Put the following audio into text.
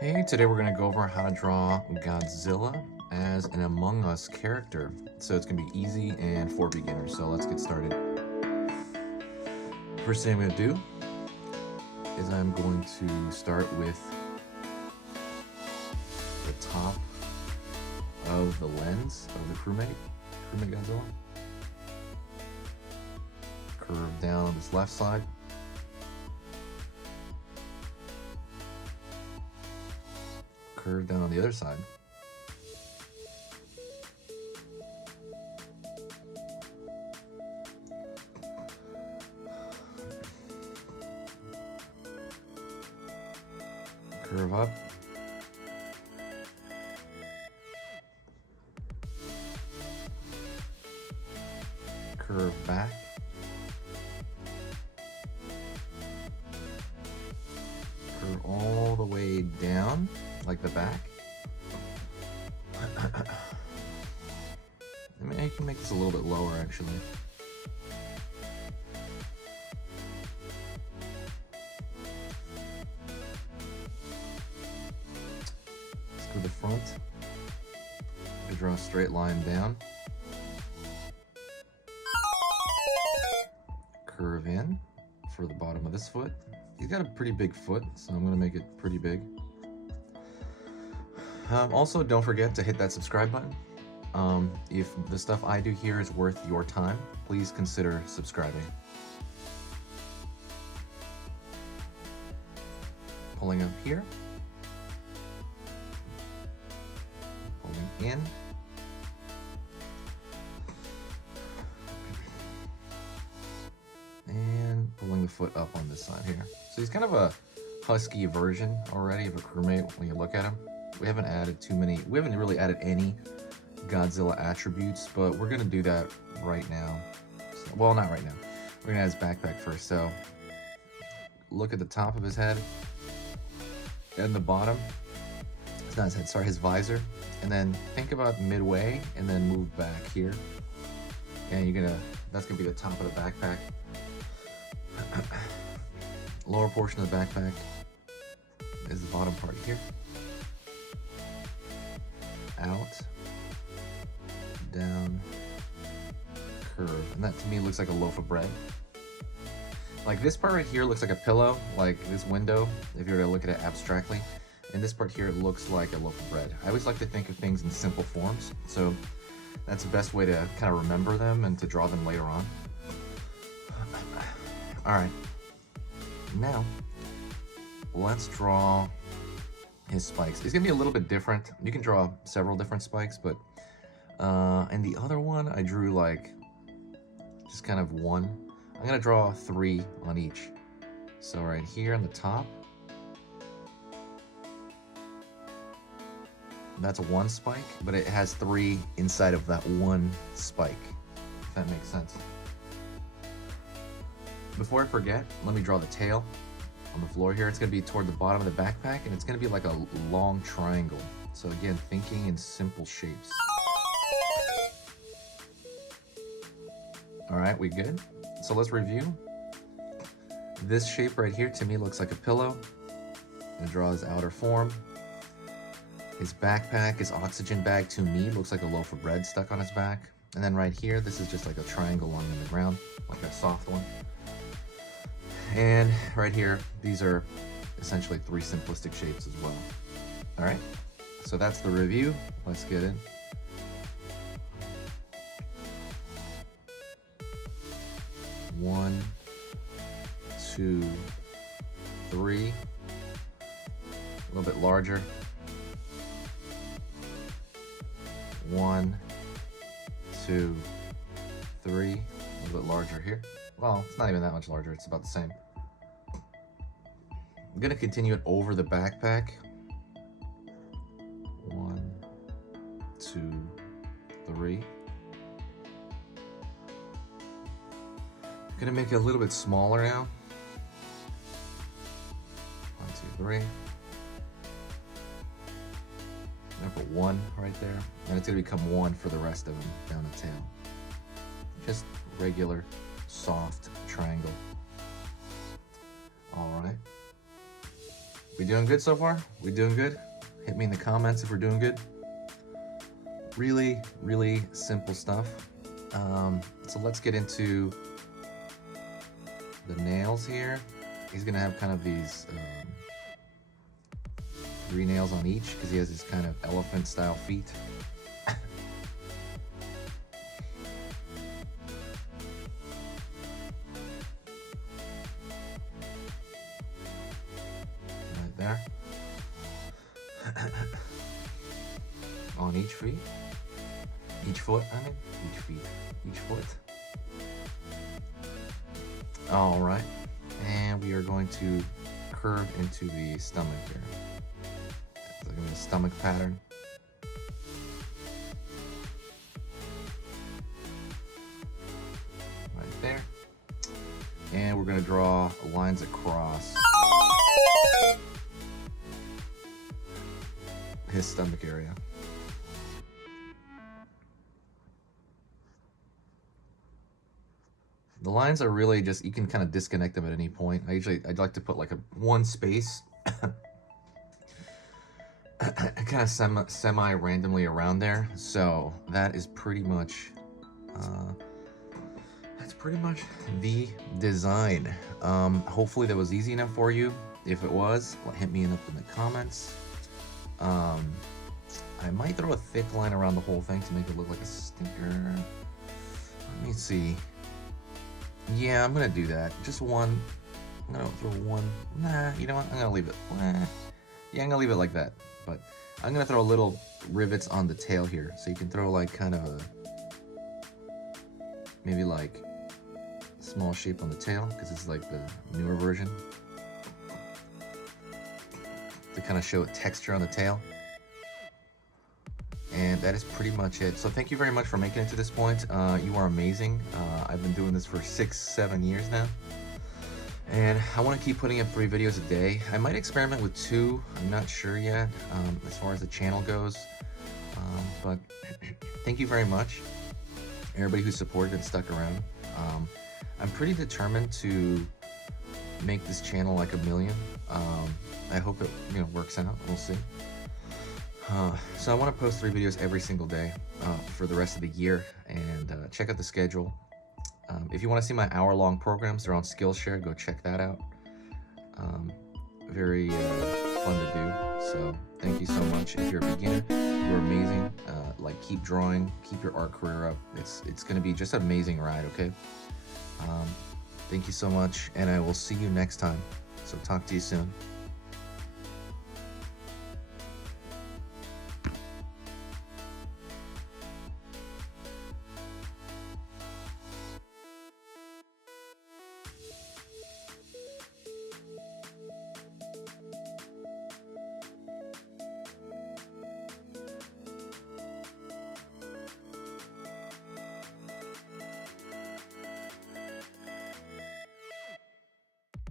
Hey, today we're going to go over how to draw Godzilla as an Among Us character. So it's going to be easy and for beginners. So let's get started. First thing I'm going to do is I'm going to start with the top of the lens of the Crewmate Godzilla. Curve down on this left side. Curve down on the other side. Curve up. Curve back. Curve all the way down, like the back. I mean, I can make this a little bit lower, actually. Let's go to the front. I draw a straight line down. Curve in for the bottom of this foot. He's got a pretty big foot, so I'm going to make it pretty big. Also, don't forget to hit that subscribe button. If the stuff I do here is worth your time, please consider subscribing. Pulling up here. Pulling in. And pulling the foot up on this side here. So he's kind of a husky version already of a crewmate when you look at him. We haven't really added any Godzilla attributes, but we're gonna do that right now. So, well, not right now. We're gonna add his backpack first. So look at the top of his head and the bottom. It's not his head, sorry, his visor. And then think about midway and then move back here. And that's gonna be the top of the backpack. Lower portion of the backpack is the bottom part here. Out, down, curve. And that to me looks like a loaf of bread. Like this part right here looks like a pillow, like this window, if you were to look at it abstractly. And this part here looks like a loaf of bread. I always like to think of things in simple forms, so that's the best way to kind of remember them and to draw them later on. Alright, now let's draw his spikes. It's gonna be a little bit different. You can draw several different spikes, but and the other one I drew like just kind of one. I'm gonna draw 3 on each. So right here on the top, that's one spike, but it has 3 inside of that one spike, if that makes sense. Before I forget, let me draw the tail on the floor here. It's gonna be toward the bottom of the backpack, and it's gonna be like a long triangle. So again, thinking in simple shapes. All right, we good? So let's review. This shape right here to me looks like a pillow. I'm gonna draw his outer form. His backpack, his oxygen bag to me looks like a loaf of bread stuck on his back. And then right here, this is just like a triangle lying on the ground, like a soft one. And right here, these are essentially 3 simplistic shapes as well. All right, so that's the review. Let's get in. One, 2, 3. A little bit larger. 1, 2, 3. A little bit larger here. Well, it's not even that much larger, it's about the same. I'm gonna continue it over the backpack. 1, 2, 3. I'm gonna make it a little bit smaller now. 1, 2, 3. I'm gonna put 1 right there, and it's gonna become 1 for the rest of them down the tail. Just regular soft triangle. All right. We doing good so far? We doing good? Hit me in the comments if we're doing good. Really, really simple stuff. So let's get into the nails here. He's gonna have kind of these 3 nails on each because he has this kind of elephant style feet. Right there. On each feet. Each foot, I mean. Each feet. Each foot. Alright. And we are going to curve into the stomach here. It's like a stomach pattern. Right there. And we're going to draw lines across his stomach area. The lines are really just, you can kind of disconnect them at any point. I'd like to put like one space kind of semi randomly around there. So that is pretty much, that's pretty much the design. Hopefully that was easy enough for you. If it was, hit me up in the comments. I might throw a thick line around the whole thing to make it look like a sticker. Let me see. Yeah, I'm gonna do that. Just one. I'm gonna throw one. Nah, you know what? I'm gonna leave it. Yeah, I'm gonna leave it like that. But I'm gonna throw little rivets on the tail here, so you can throw like kind of a maybe like small shape on the tail because it's like the newer version to kind of show texture on the tail. And that is pretty much it. So thank you very much for making it to this point. You are amazing. I've been doing this for 6-7 years now. And I want to keep putting up 3 videos a day. I might experiment with 2. I'm not sure yet as far as the channel goes. But thank you very much. Everybody who supported and stuck around. I'm pretty determined to make this channel like 1 million. I hope it works out. We'll see. So I want to post 3 videos every single day for the rest of the year, and check out the schedule. If you want to see my hour-long programs, they're on Skillshare. Go check that out. Very fun to do. So thank you so much. If you're a beginner, you're amazing. Like, keep drawing, keep your art career up. It's going to be just an amazing ride. Okay. Thank you so much, and I will see you next time. So talk to you soon.